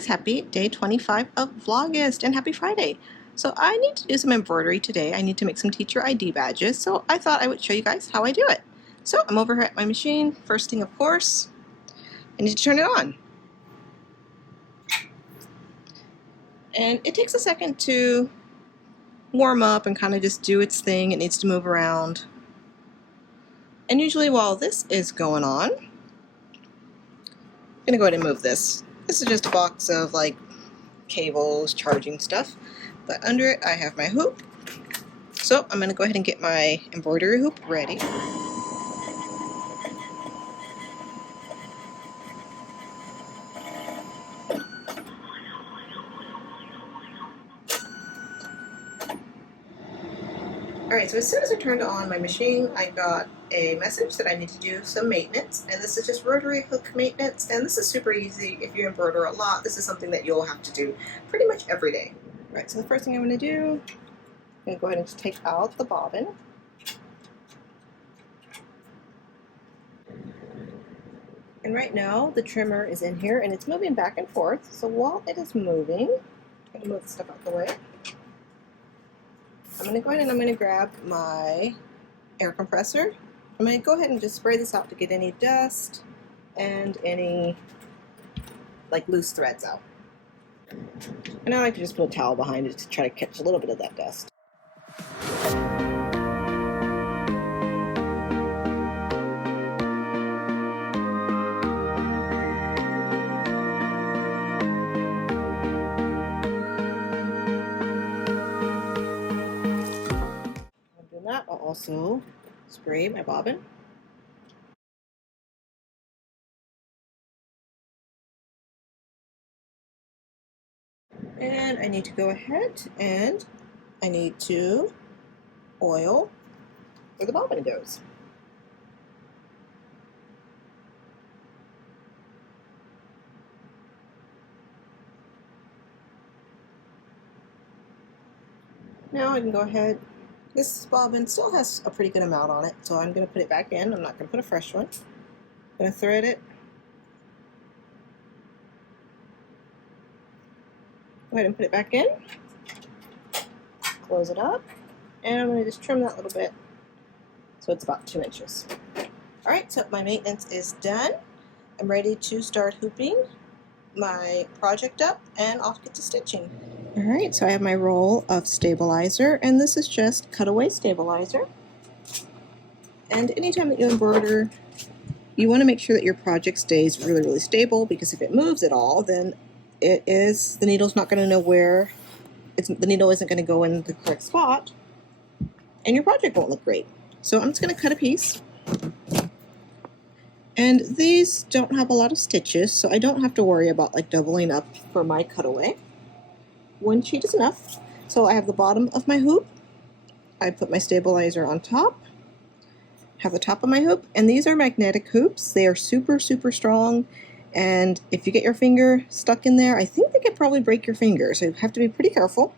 guys, happy day 25 of Vlogust and happy Friday. So I need to do some embroidery today. I need to make some teacher ID badges, so I thought I would show you guys how I do it. So I'm over here at my machine. First thing, of course, I need to turn it on. And it takes a second to warm up and kind of just do its thing. It needs to move around. And usually while this is going on, I'm going to go ahead and move this. This is just a box of like cables, charging stuff, but under it I have my hoop. So I'm going to go ahead and get my embroidery hoop ready. Alright, so as soon as I turned on my machine, I got a message that I need to do some maintenance, and this is just rotary hook maintenance, and this is super easy. If you embroider a lot, this is something that you'll have to do pretty much every day. Alright, so the first thing I'm going to do, I'm going to go ahead and just take out the bobbin. And right now, the trimmer is in here, and it's moving back and forth, so while it is moving, I'm going to move the stuff out the way. I'm going to go ahead and I'm going to grab my air compressor. I'm going to go ahead and just spray this out to get any dust and any like loose threads out. And I like to just put a towel behind it to try to catch a little bit of that dust. That I'll also spray my bobbin. And I need to go ahead and I need to oil where the bobbin goes. Now I can go ahead. This bobbin still has a pretty good amount on it, so I'm going to put it back in. I'm not going to put a fresh one. I'm going to thread it. Go ahead and put it back in. Close it up. And I'm going to just trim that a little bit so it's about 2 inches. Alright, so my maintenance is done. I'm ready to start hooping my project up and off get to stitching. Alright, so I have my roll of stabilizer, and this is just cutaway stabilizer. And anytime that you embroider, you want to make sure that your project stays really, really stable, because if it moves at all, then the needle's not going to know where, the needle isn't going to go in the correct spot, and your project won't look great. So I'm just going to cut a piece. And these don't have a lot of stitches, so I don't have to worry about like doubling up for my cutaway. One sheet is enough. So I have the bottom of my hoop. I put my stabilizer on top. Have the top of my hoop, and these are magnetic hoops. They are super, super strong, and if you get your finger stuck in there, I think they could probably break your finger, so you have to be pretty careful.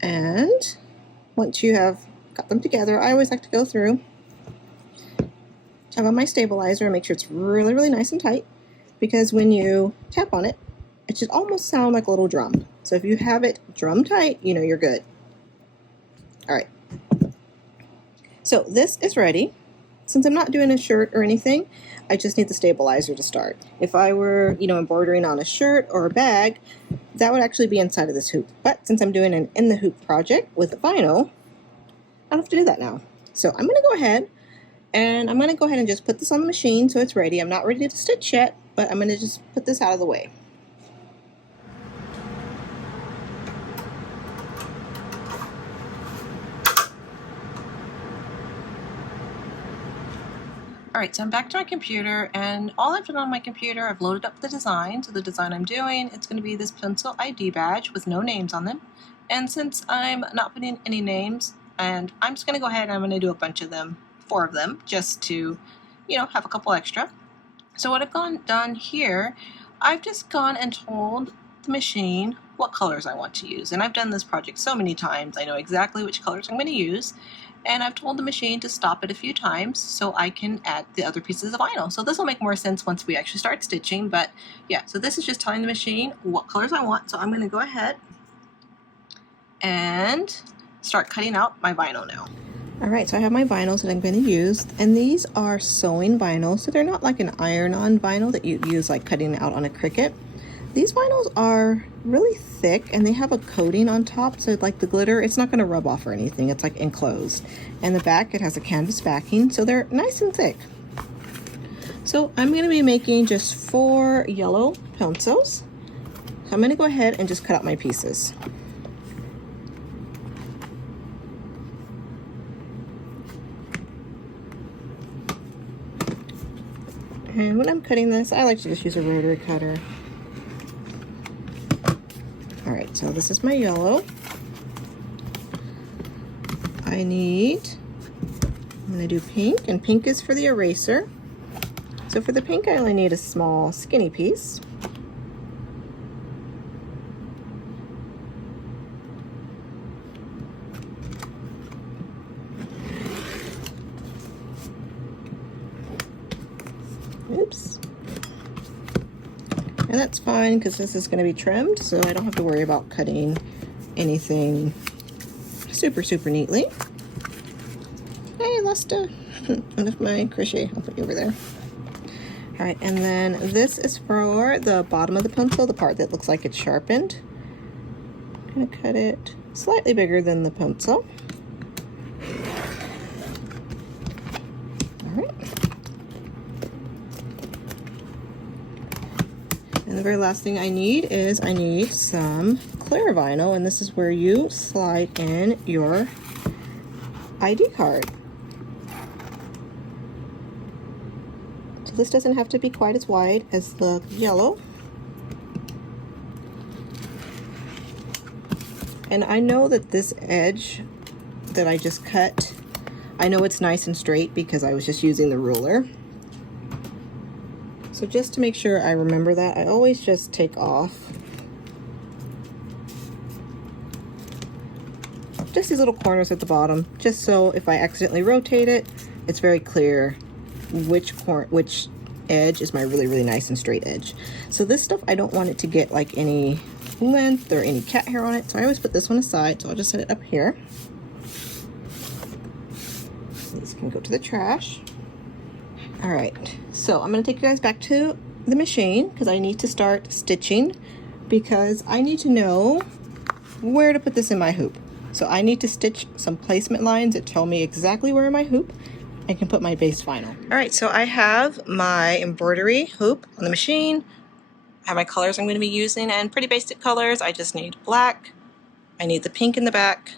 And once you have got them together, I always like to go through, tug on my stabilizer and make sure it's really, really nice and tight, because when you tap on it, it should almost sound like a little drum. So if you have it drum tight, you know you're good. Alright. So this is ready. Since I'm not doing a shirt or anything, I just need the stabilizer to start. If I were, embroidering on a shirt or a bag, that would actually be inside of this hoop. But since I'm doing an in the hoop project with vinyl, I don't have to do that now. So I'm going to go ahead and just put this on the machine so it's ready. I'm not ready to stitch yet, but I'm going to just put this out of the way. Alright, so I'm back to my computer, and all I've done on my computer, I've loaded up the design. So the design I'm doing, it's going to be this pencil ID badge with no names on them. And since I'm not putting any names, and I'm just going to go ahead and I'm going to do a bunch of them, 4 of them, just to, have a couple extra. So what I've done here, I've just gone and told the machine what colors I want to use. And I've done this project so many times, I know exactly which colors I'm going to use. and I've told the machine to stop it a few times so I can add the other pieces of vinyl. So this will make more sense once we actually start stitching, but yeah, so this is just telling the machine what colors I want. So I'm going to go ahead and start cutting out my vinyl now. Alright, so I have my vinyls that I'm going to use, and these are sewing vinyls, so they're not like an iron-on vinyl that you use like cutting out on a Cricut. These vinyls are really thick and they have a coating on top, so like the glitter, it's not going to rub off or anything, it's like enclosed. And the back, it has a canvas backing, so they're nice and thick. So I'm going to be making just 4 yellow pencils. So I'm going to go ahead and just cut out my pieces. And when I'm cutting this, I like to just use a rotary cutter. Alright, so this is my yellow. I'm going to do pink, and pink is for the eraser. So for the pink, I only need a small skinny piece. Oops. And that's fine because this is going to be trimmed, so I don't have to worry about cutting anything super neatly. Hey, I lost one of my crochet. I'll put you over there. Alright, and then this is for the bottom of the pencil, the part that looks like it's sharpened. I'm going to cut it slightly bigger than the pencil. Alright. And the very last thing I need is some clear vinyl, and this is where you slide in your ID card. So this doesn't have to be quite as wide as the yellow. And I know that this edge that I just cut, I know it's nice and straight because I was just using the ruler. So just to make sure I remember that, I always just take off just these little corners at the bottom, just so if I accidentally rotate it, it's very clear which edge is my really nice and straight edge. So this stuff, I don't want it to get like any length or any cat hair on it, so I always put this one aside. So I'll just set it up here. These can go to the trash. All right, so I'm going to take you guys back to the machine because I need to start stitching, because I need to know where to put this in my hoop. So I need to stitch some placement lines that tell me exactly where in my hoop I can put my base vinyl. All right, so I have my embroidery hoop on the machine. I have my colors I'm going to be using, and pretty basic colors. I just need black, I need the pink in the back,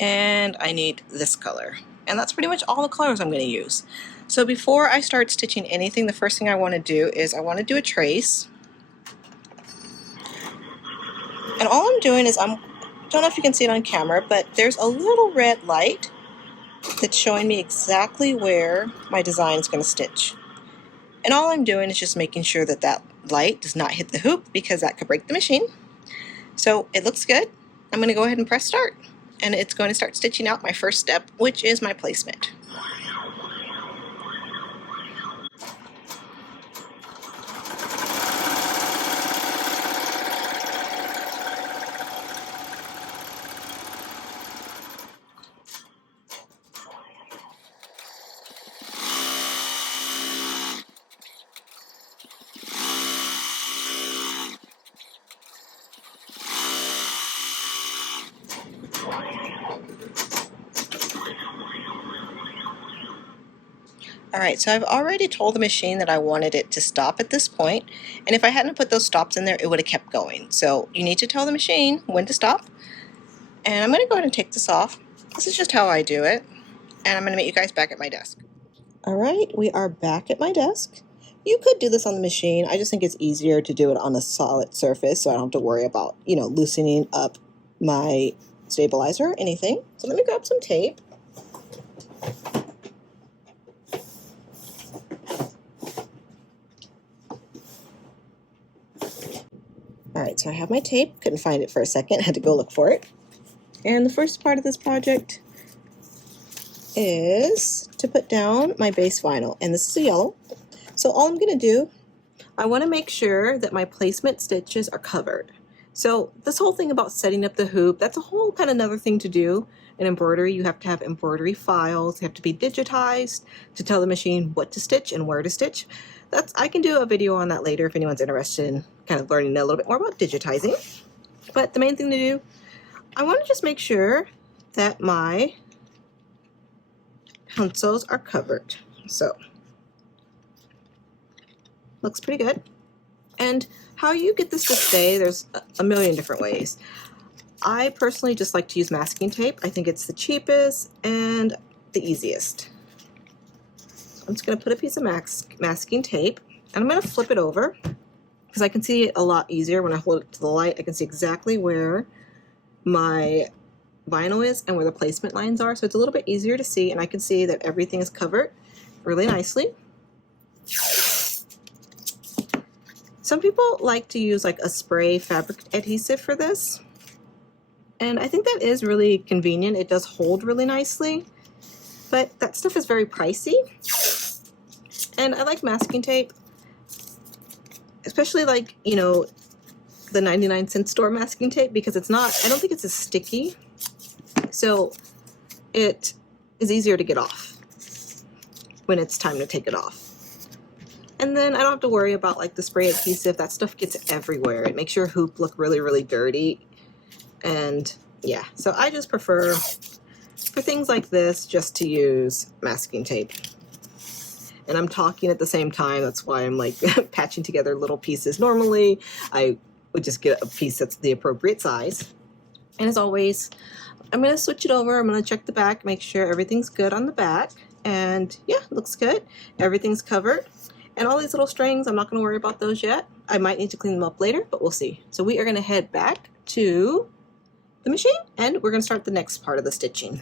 and I need this color. And that's pretty much all the colors I'm going to use. So before I start stitching anything, the first thing I want to do is I want to do a trace. And all I'm doing is don't know if you can see it on camera, but there's a little red light that's showing me exactly where my design is going to stitch. And all I'm doing is just making sure that that light does not hit the hoop, because that could break the machine. So it looks good. I'm going to go ahead and press start. And it's going to start stitching out my first step, which is my placement. Alright, so I've already told the machine that I wanted it to stop at this point, and if I hadn't put those stops in there, it would have kept going. So you need to tell the machine when to stop. And I'm going to go ahead and take this off. This is just how I do it, and I'm going to meet you guys back at my desk. Alright, we are back at my desk. You could do this on the machine. I just think it's easier to do it on a solid surface, so I don't have to worry about, loosening up my stabilizer or anything. So let me grab some tape. Alright, so I have my tape. Couldn't find it for a second. Had to go look for it. And the first part of this project, is to put down my base vinyl, and this is a yellow. So all I'm going to do, I want to make sure that my placement stitches are covered. So this whole thing about setting up the hoop, that's a whole kind of another thing to do. In embroidery, you have to have embroidery files, they have to be digitized to tell the machine what to stitch and where to stitch. I can do a video on that later if anyone's interested in kind of learning a little bit more about digitizing. But the main thing to do, I want to just make sure that my pencils are covered. So, looks pretty good. And how you get this to stay, there's a million different ways. I personally just like to use masking tape. I think it's the cheapest and the easiest. I'm just going to put a piece of masking tape, and I'm going to flip it over because I can see it a lot easier when I hold it to the light. I can see exactly where my vinyl is and where the placement lines are, so it's a little bit easier to see, and I can see that everything is covered really nicely. Some people like to use like a spray fabric adhesive for this, and I think that is really convenient. It does hold really nicely, but that stuff is very pricey. And I like masking tape, especially like, you know, the 99-cent store masking tape, because it's not, I don't think it's as sticky, so it is easier to get off when it's time to take it off. And then I don't have to worry about like the spray adhesive. That stuff gets everywhere. It makes your hoop look really, really dirty. And yeah, so I just prefer for things like this just to use masking tape. And I'm talking at the same time, that's why I'm like patching together little pieces. Normally I would just get a piece that's the appropriate size. And as always, I'm going to switch it over. I'm going to check the back, make sure everything's good on the back. And yeah, looks good. Everything's covered. And all these little strings, I'm not going to worry about those yet. I might need to clean them up later, but we'll see. So we are going to head back to the machine, and we're going to start the next part of the stitching.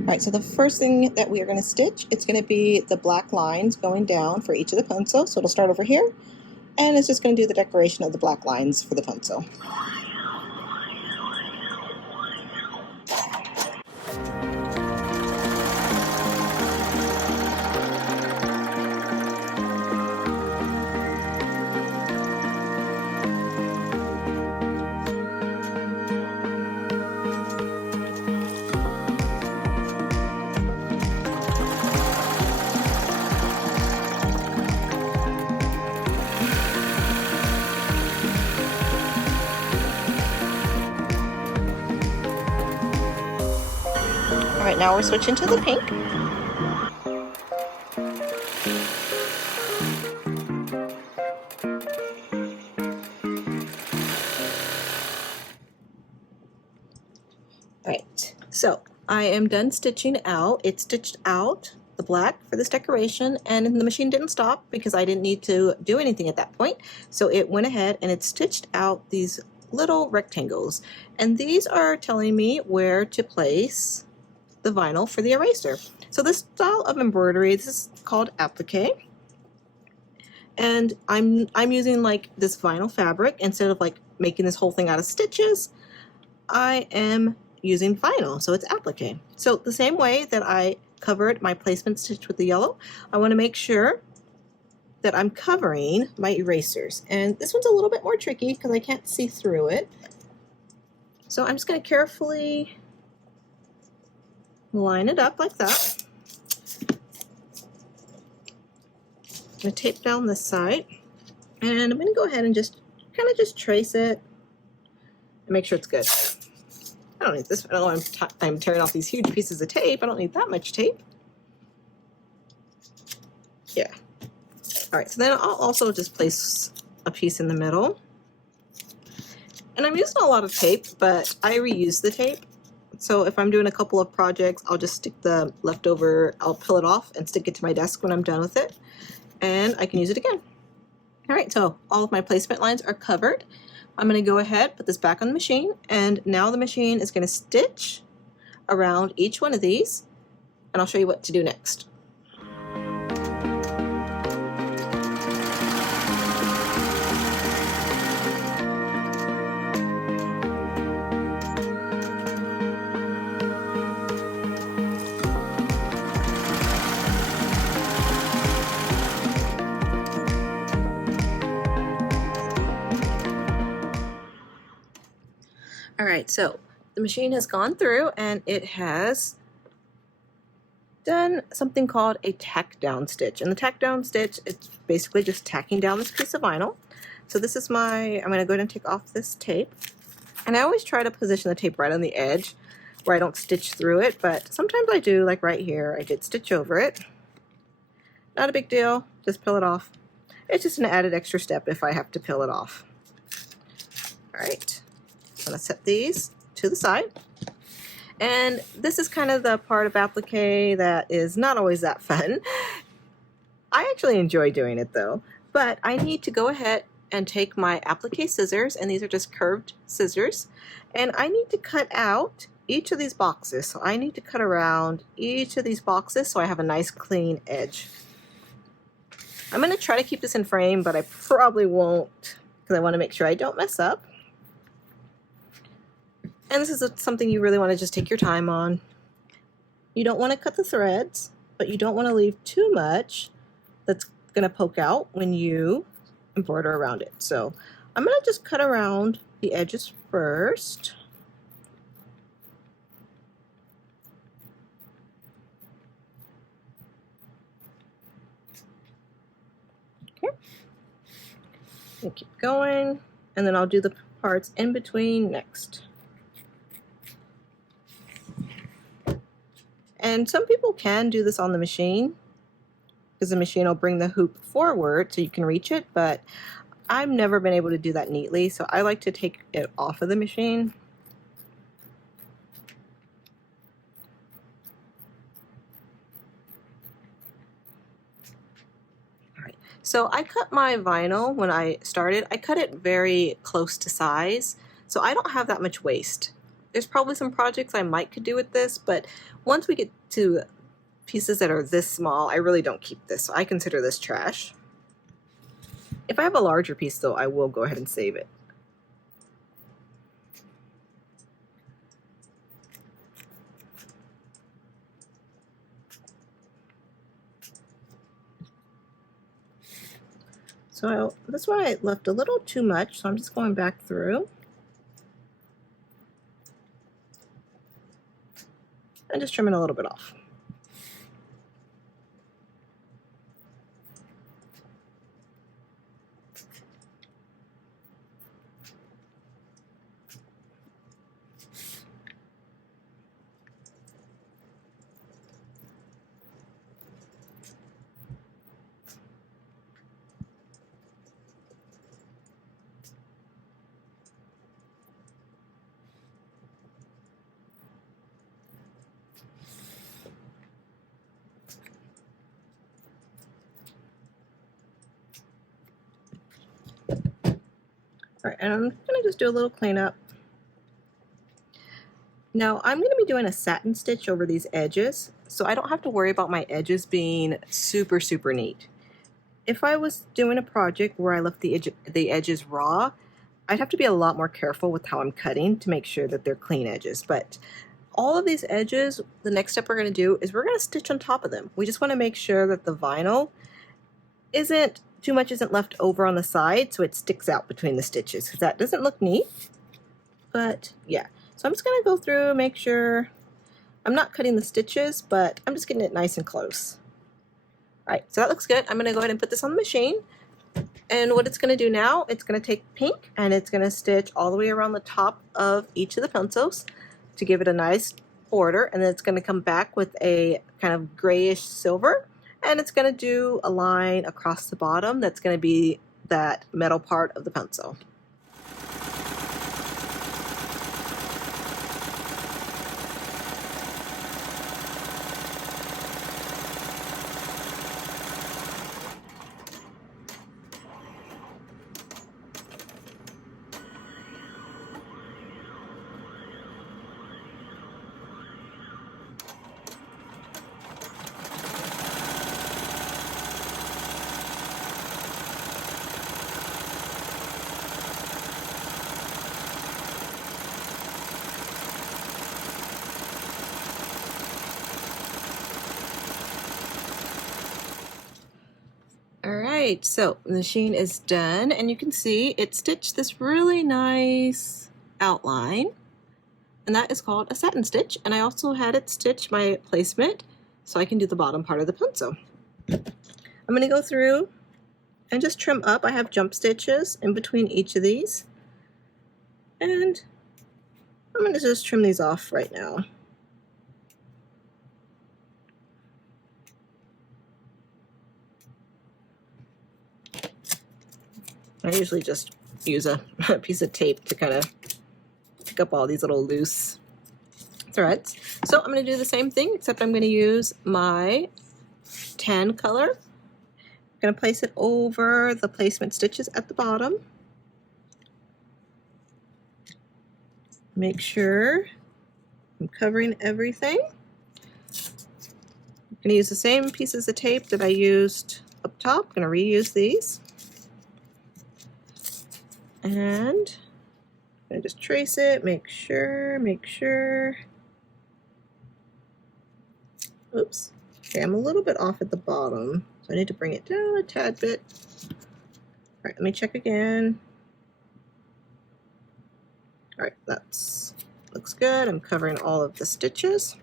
All right, so the first thing that we are going to stitch, it's going to be the black lines going down for each of the pencils. So it'll start over here, and it's just going to do the decoration of the black lines for the pencil. All right, now we're switching to the pink. All right, so I am done stitching out. It stitched out the black for this decoration, and the machine didn't stop because I didn't need to do anything at that point. So it went ahead and it stitched out these little rectangles, and these are telling me where to place the vinyl for the eraser. So this style of embroidery, this is called applique, and I'm using like this vinyl fabric. Instead of like making this whole thing out of stitches, I am using vinyl, so it's applique. So the same way that I covered my placement stitch with the yellow, I want to make sure that I'm covering my erasers, and this one's a little bit more tricky because I can't see through it. So I'm just going to carefully line it up like that. I'm going to tape down this side, and I'm going to go ahead and just kind of just trace it and make sure it's good. I don't need this. I don't know, I'm tearing off these huge pieces of tape. I don't need that much tape. Yeah. All right, so then I'll also just place a piece in the middle. And I'm using a lot of tape, but I reuse the tape. So if I'm doing a couple of projects, I'll just stick the leftover, I'll peel it off and stick it to my desk when I'm done with it, and I can use it again. All right, so all of my placement lines are covered. I'm going to go ahead, put this back on the machine, and now the machine is going to stitch around each one of these, and I'll show you what to do next. Alright, so the machine has gone through and it has done something called a tack down stitch. And the tack down stitch, it's basically just tacking down this piece of vinyl. So this is I'm going to go ahead and take off this tape. And I always try to position the tape right on the edge where I don't stitch through it, but sometimes I do, like right here, I did stitch over it. Not a big deal, just peel it off. It's just an added extra step if I have to peel it off. Alright, I'm going to set these to the side. And this is kind of the part of applique that is not always that fun. I actually enjoy doing it though, but I need to go ahead and take my applique scissors, and these are just curved scissors, and I need to cut out each of these boxes. So I need to cut around each of these boxes so I have a nice clean edge. I'm going to try to keep this in frame, but I probably won't because I want to make sure I don't mess up. And this is something you really want to just take your time on. You don't want to cut the threads, but you don't want to leave too much that's going to poke out when you embroider around it. So I'm going to just cut around the edges first. Okay. And keep going, and then I'll do the parts in between next. And some people can do this on the machine because the machine will bring the hoop forward so you can reach it, but I've never been able to do that neatly, so I like to take it off of the machine. Alright, so I cut my vinyl when I started. I cut it very close to size, so I don't have that much waste. There's probably some projects I could do with this, but once we get to pieces that are this small, I really don't keep this. So I consider this trash. If I have a larger piece though, I will go ahead and save it. So this one I left a little too much, so I'm just going back through. And just trimming a little bit off. All right, and I'm going to just do a little cleanup. Now I'm going to be doing a satin stitch over these edges, so I don't have to worry about my edges being super neat. If I was doing a project where I left the edges raw, I'd have to be a lot more careful with how I'm cutting to make sure that they're clean edges. But all of these edges, the next step we're going to do is we're going to stitch on top of them. We just want to make sure that the vinyl too much isn't left over on the side so it sticks out between the stitches, because that doesn't look neat. But yeah, so I'm just going to go through, make sure I'm not cutting the stitches, but I'm just getting it nice and close. Alright, so that looks good. I'm going to go ahead and put this on the machine. And what it's going to do now, it's going to take pink and it's going to stitch all the way around the top of each of the pencils to give it a nice border. And then it's going to come back with a kind of grayish silver. And it's going to do a line across the bottom that's going to be that metal part of the pencil. Alright, so the machine is done, and you can see it stitched this really nice outline. and that is called a satin stitch. And I also had it stitch my placement so I can do the bottom part of the punzo. I'm going to go through and just trim up. I have jump stitches in between each of these, and I'm going to just trim these off right now. I usually just use a piece of tape to kind of pick up all these little loose threads. So I'm going to do the same thing, except I'm going to use my tan color. I'm going to place it over the placement stitches at the bottom. Make sure I'm covering everything. I'm going to use the same pieces of tape that I used up top. I'm going to reuse these. And I'm going to just trace it, make sure. Oops. Okay, I'm a little bit off at the bottom, so I need to bring it down a tad bit. All right, let me check again. All right, that's looks good. I'm covering all of the stitches.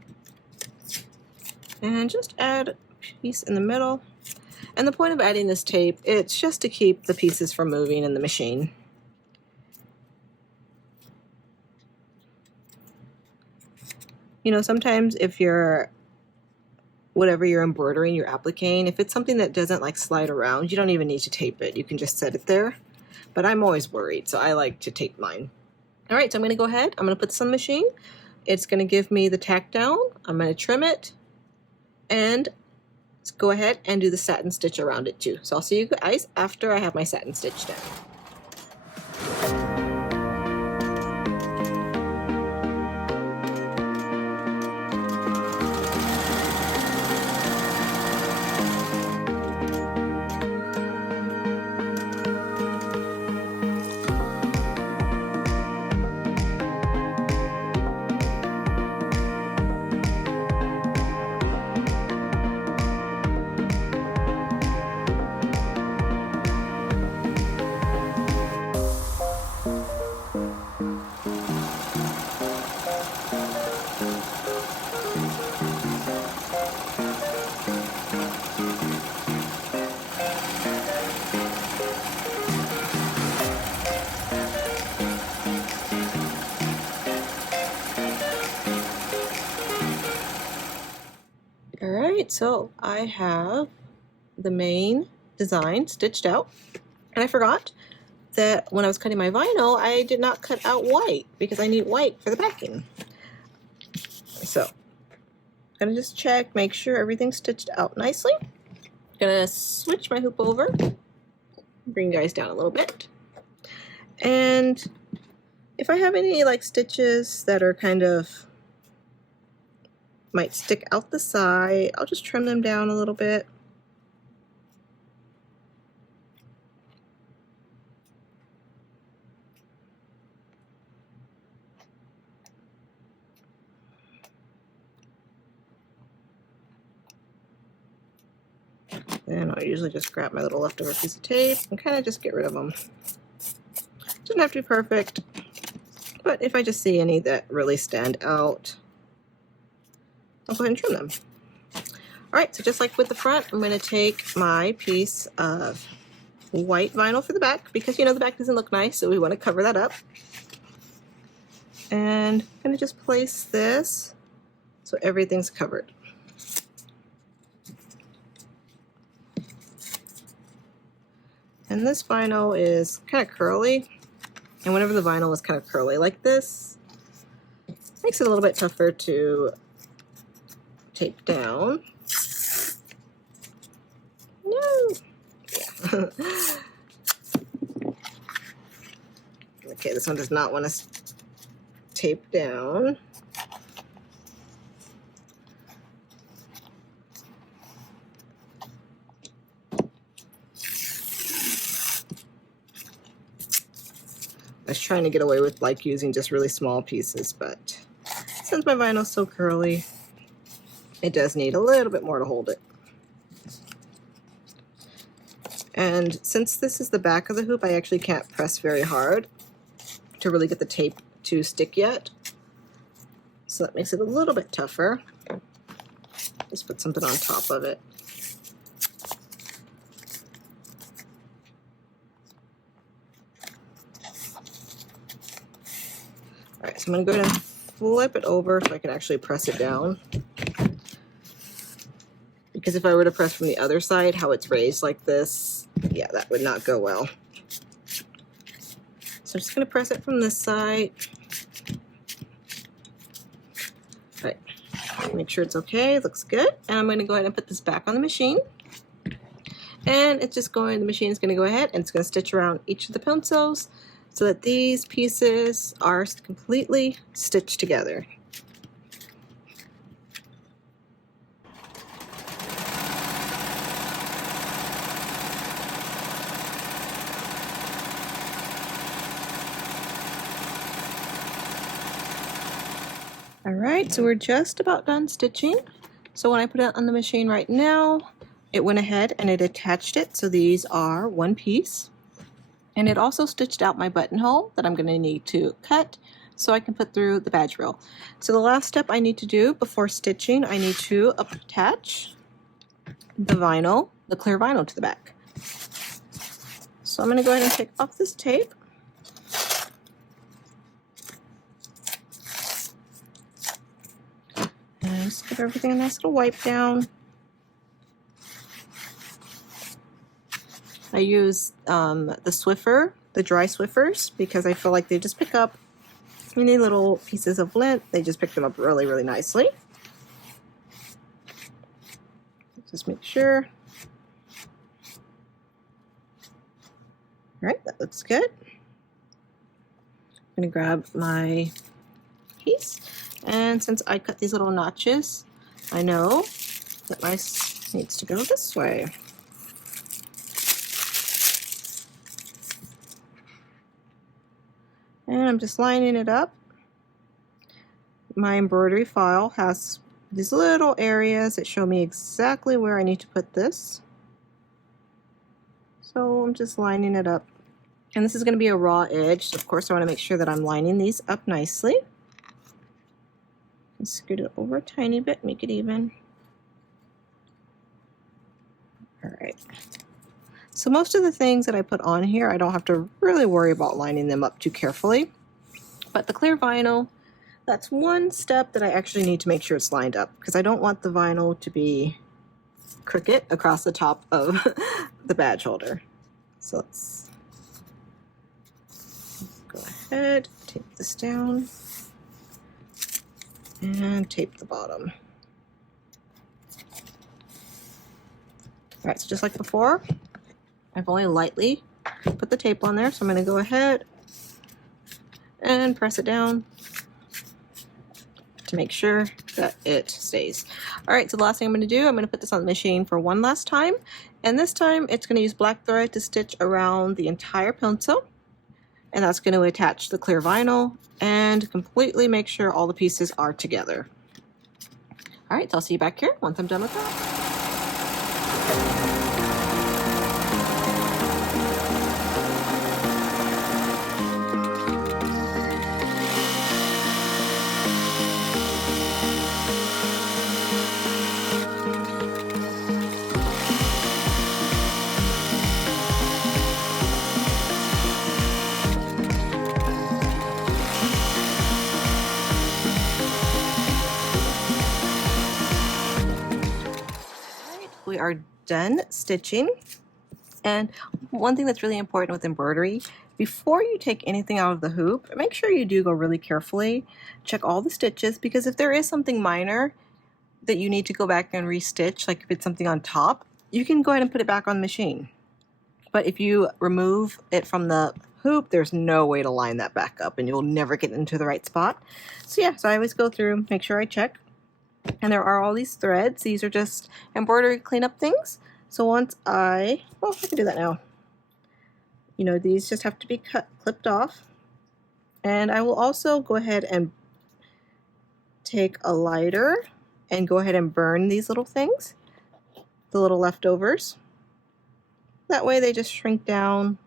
And just add a piece in the middle. And the point of adding this tape, it's just to keep the pieces from moving in the machine. You know, sometimes if you're, whatever you're embroidering, you're appliquing, if it's something that doesn't like slide around, you don't even need to tape it. You can just set it there. But I'm always worried, so I like to tape mine. All right, so I'm going to go ahead. I'm going to put this on the machine. It's going to give me the tack down. I'm going to trim it and let's go ahead and do the satin stitch around it too. So I'll see you guys after I have my satin stitch done. Alright, so I have the main design stitched out, and I forgot that when I was cutting my vinyl I did not cut out white because I need white for the backing. So I'm going to just check, make sure everything's stitched out nicely. I'm going to switch my hoop over, bring you guys down a little bit, and if I have any like stitches that are kind of might stick out the side, I'll just trim them down a little bit. And I'll usually just grab my little leftover piece of tape and kind of just get rid of them. Doesn't have to be perfect, but if I just see any that really stand out, I'll go ahead and trim them. Alright, so just like with the front, I'm going to take my piece of white vinyl for the back, because you know the back doesn't look nice, so we want to cover that up. And I'm going to just place this so everything's covered. And this vinyl is kind of curly, and whenever the vinyl is kind of curly like this, it makes it a little bit tougher to tape down. No! Yeah. Okay, this one does not want to tape down. I was trying to get away with like using just really small pieces, but since my vinyl is so curly, it does need a little bit more to hold it. And since this is the back of the hoop, I actually can't press very hard to really get the tape to stick yet. So that makes it a little bit tougher. Just put something on top of it. All right, so I'm going to go ahead and flip it over so I can actually press it down. Because if I were to press from the other side, how it's raised like this, yeah, that would not go well. So I'm just going to press it from this side. All right, make sure it's okay, looks good. And I'm going to go ahead and put this back on the machine. And it's just going, the machine is going to go ahead and it's going to stitch around each of the pencils so that these pieces are completely stitched together. Alright, so we're just about done stitching. So when I put it on the machine right now, it went ahead and it attached it. So these are one piece. And it also stitched out my buttonhole that I'm going to need to cut so I can put through the badge rail. So the last step I need to do before stitching, I need to attach the vinyl, the clear vinyl to the back. So I'm going to go ahead and take off this tape. And just give everything a nice little wipe down. I use the Swiffer, the dry Swiffers, because I feel like they just pick up any little pieces of lint. They just pick them up really, really nicely. Just make sure. All right, that looks good. I'm going to grab my piece. And since I cut these little notches, I know that my needs to go this way. And I'm just lining it up. My embroidery file has these little areas that show me exactly where I need to put this. So I'm just lining it up. And this is going to be a raw edge, so of course I want to make sure that I'm lining these up nicely. And scoot it over a tiny bit, make it even. Alright. So most of the things that I put on here, I don't have to really worry about lining them up too carefully. But the clear vinyl, that's one step that I actually need to make sure it's lined up, because I don't want the vinyl to be crooked across the top of the badge holder. So let's go ahead, tape this down, and tape the bottom. Alright, so just like before, I've only lightly put the tape on there, so I'm going to go ahead and press it down to make sure that it stays. Alright, so the last thing I'm going to do, I'm going to put this on the machine for one last time, and this time it's going to use black thread to stitch around the entire pencil, and that's going to attach the clear vinyl and completely make sure all the pieces are together. Alright, so I'll see you back here once I'm done with that. We are done stitching, and one thing that's really important with embroidery, before you take anything out of the hoop, make sure you do go really carefully, check all the stitches, because if there is something minor that you need to go back and restitch, like if it's something on top, you can go ahead and put it back on the machine. But if you remove it from the hoop, there's no way to line that back up and you'll never get into the right spot. So yeah, so I always go through, make sure I check. And there are all these threads. These are just embroidery cleanup things. So once I can do that now. You know, these just have to be clipped off. And I will also go ahead and take a lighter and go ahead and burn these little things, the little leftovers. That way they just shrink down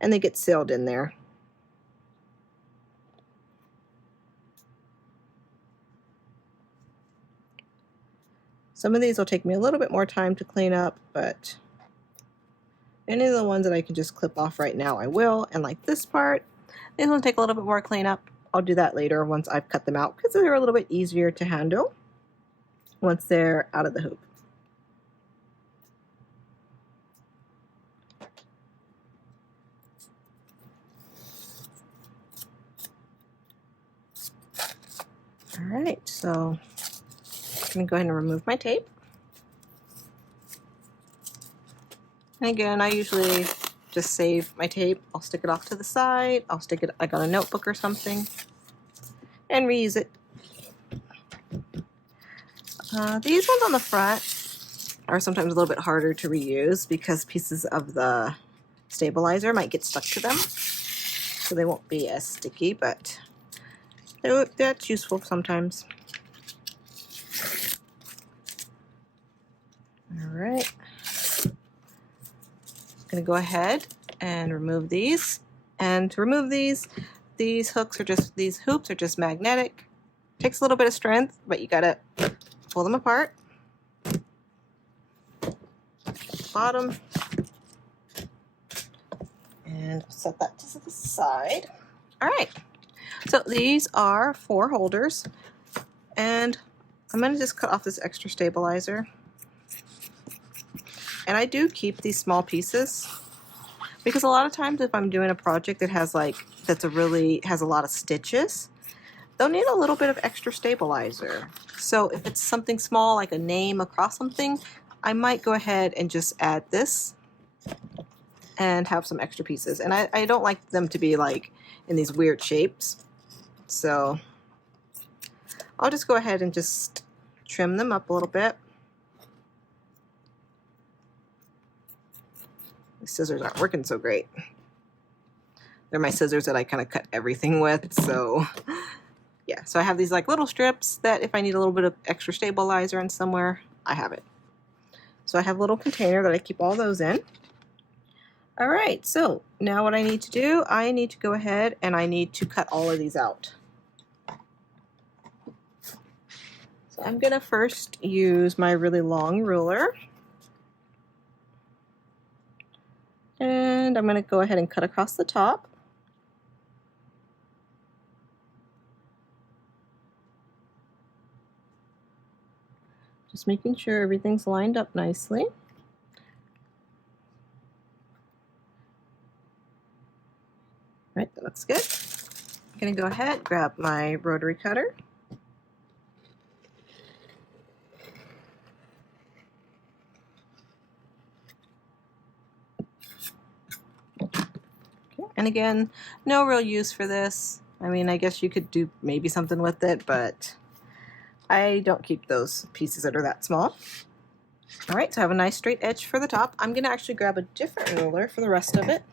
and they get sealed in there. Some of these will take me a little bit more time to clean up, but any of the ones that I can just clip off right now, I will. And like this part, these ones take a little bit more cleanup. I'll do that later once I've cut them out because they're a little bit easier to handle once they're out of the hoop. All right, so I'm going to go ahead and remove my tape. And again, I usually just save my tape. I'll stick it off to the side. I'll stick it like on a notebook or something and reuse it. These ones on the front are sometimes a little bit harder to reuse because pieces of the stabilizer might get stuck to them. So they won't be as sticky, but that's useful sometimes. All right. I'm going to go ahead and remove these. And to remove these hooks are just, these hoops are just magnetic. Takes a little bit of strength, but you gotta pull them apart. Bottom. And set that to the side. All right. So these are 4 holders. And I'm going to just cut off this extra stabilizer. And I do keep these small pieces because a lot of times if I'm doing a project that has like, has a lot of stitches, they'll need a little bit of extra stabilizer. So if it's something small like a name across something, I might go ahead and just add this and have some extra pieces. And I don't like them to be like in these weird shapes. So I'll just go ahead and just trim them up a little bit. These scissors aren't working so great. They're my scissors that I kind of cut everything with, so yeah. So I have these like little strips that if I need a little bit of extra stabilizer in somewhere, I have it. So I have a little container that I keep all those in. All right, so now what I need to do, I need to go ahead and I need to cut all of these out. So I'm gonna first use my really long ruler. And I'm going to go ahead and cut across the top. Just making sure everything's lined up nicely. Right, that looks good. I'm going to go ahead, grab my rotary cutter. And again, no real use for this. I mean, I guess you could do maybe something with it, but I don't keep those pieces that are that small. All right, so I have a nice straight edge for the top. I'm gonna actually grab a different ruler for the rest of it.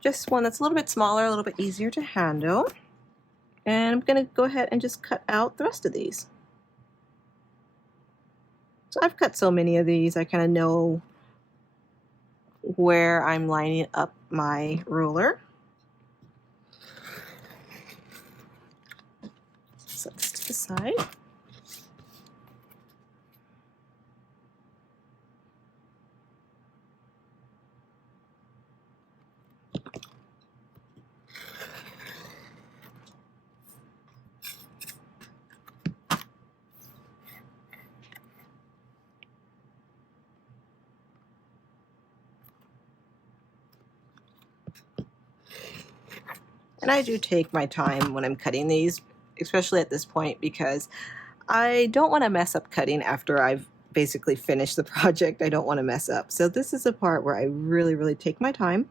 Just one that's a little bit smaller, a little bit easier to handle. And I'm gonna go ahead and just cut out the rest of these. So I've cut so many of these, I kind of know where I'm lining up my ruler. Set this to the side. And I do take my time when I'm cutting these, especially at this point, because I don't want to mess up cutting after I've basically finished the project. I don't want to mess up. So this is a part where I really, really take my time.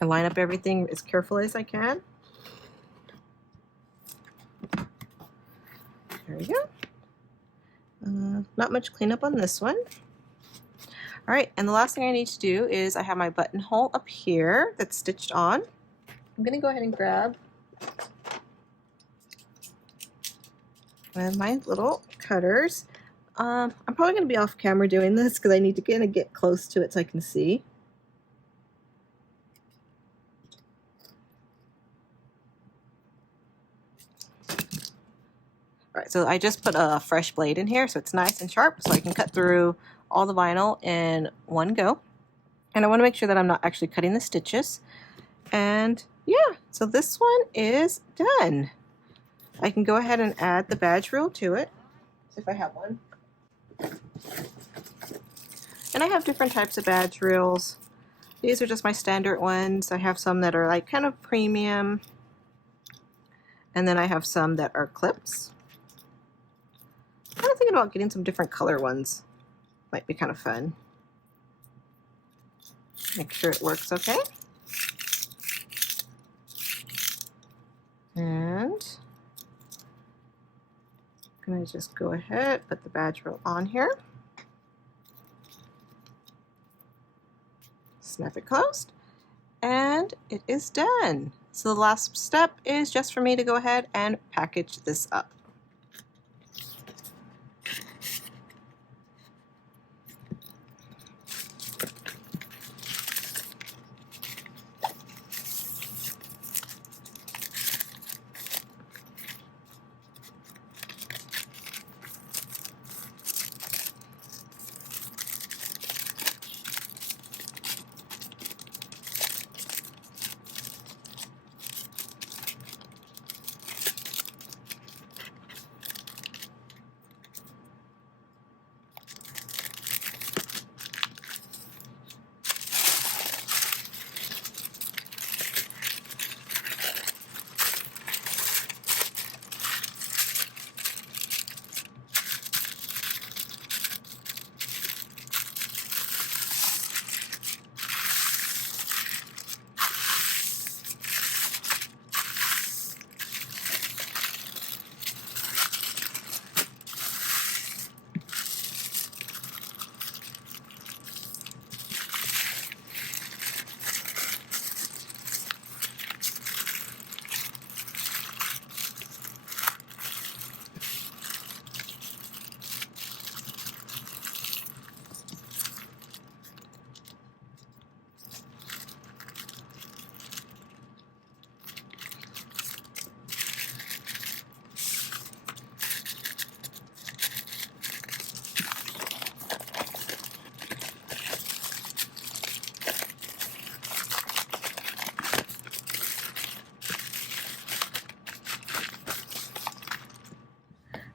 I line up everything as carefully as I can. There we go. Not much cleanup on this one. All right, and the last thing I need to do is I have my buttonhole up here that's stitched on. I'm going to go ahead and grab my little cutters. I'm probably going to be off camera doing this because I need to kind of get close to it so I can see. right, so I just put a fresh blade in here so it's nice and sharp so I can cut through all the vinyl in one go. And I want to make sure that I'm not actually cutting the stitches. And yeah, so this one is done. I can go ahead and add the badge reel to it, if I have one. And I have different types of badge reels. These are just my standard ones. I have some that are like kind of premium. And then I have some that are clips. I'm kind of thinking about getting some different color ones. Might be kind of fun. Make sure it works okay. And I'm going to just go ahead, put the badge reel on here. Snap it closed. And it is done. So the last step is just for me to go ahead and package this up.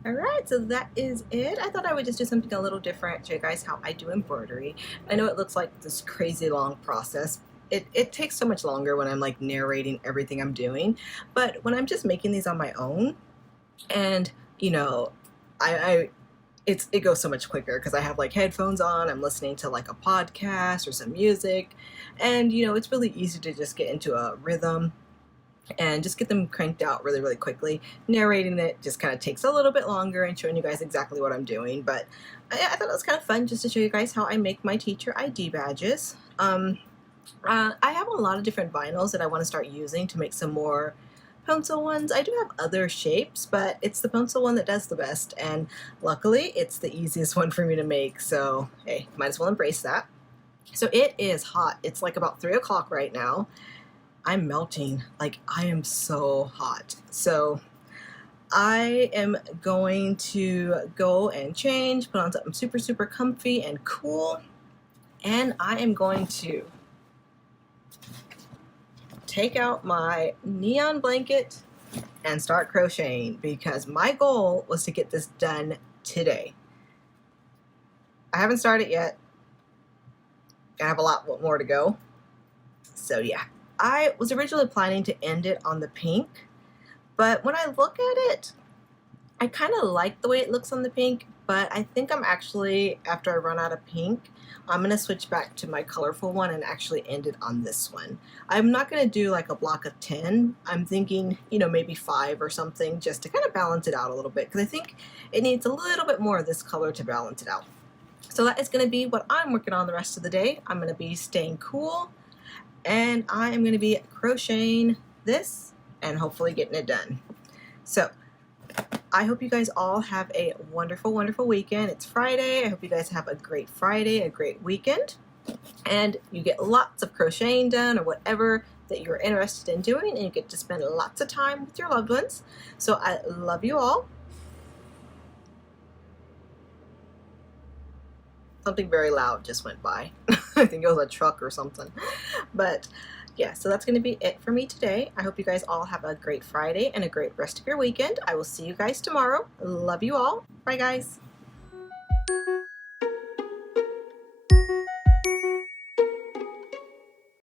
Alright, so that is it. I thought I would just do something a little different, show you guys how I do embroidery. I know it looks like this crazy long process. It takes so much longer when I'm like narrating everything I'm doing, but when I'm just making these on my own, and you know, it goes so much quicker because I have like headphones on, I'm listening to like a podcast or some music, and you know, it's really easy to just get into a rhythm and just get them cranked out really, really quickly. Narrating it just kind of takes a little bit longer and showing you guys exactly what I'm doing, but I thought it was kind of fun just to show you guys how I make my teacher ID badges. I have a lot of different vinyls that I want to start using to make some more pencil ones. I do have other shapes, but it's the pencil one that does the best, and luckily it's the easiest one for me to make, so hey, might as well embrace that. So it is hot. It's like about 3 o'clock right now. I'm melting. Like, I am so hot. So I am going to go and change, put on something super, super comfy and cool, and I am going to take out my neon blanket and start crocheting because my goal was to get this done today. I haven't started yet. I have a lot more to go. So yeah, I was originally planning to end it on the pink, but when I look at it, I kind of like the way it looks on the pink, but I think I'm actually, after I run out of pink, I'm going to switch back to my colorful one and actually end it on this one. I'm not going to do like a block of 10. I'm thinking, you know, maybe 5 or something just to kind of balance it out a little bit because I think it needs a little bit more of this color to balance it out. So that is going to be what I'm working on the rest of the day. I'm going to be staying cool, and I am going to be crocheting this and hopefully getting it done. So I hope you guys all have a wonderful, wonderful weekend. It's Friday. I hope you guys have a great Friday, a great weekend, and you get lots of crocheting done or whatever that you're interested in doing, and you get to spend lots of time with your loved ones. So I love you all, Something very loud just went by. I think it was a truck or something. But yeah, so that's going to be it for me today. I hope you guys all have a great Friday and a great rest of your weekend. I will see you guys tomorrow. Love you all. Bye, guys.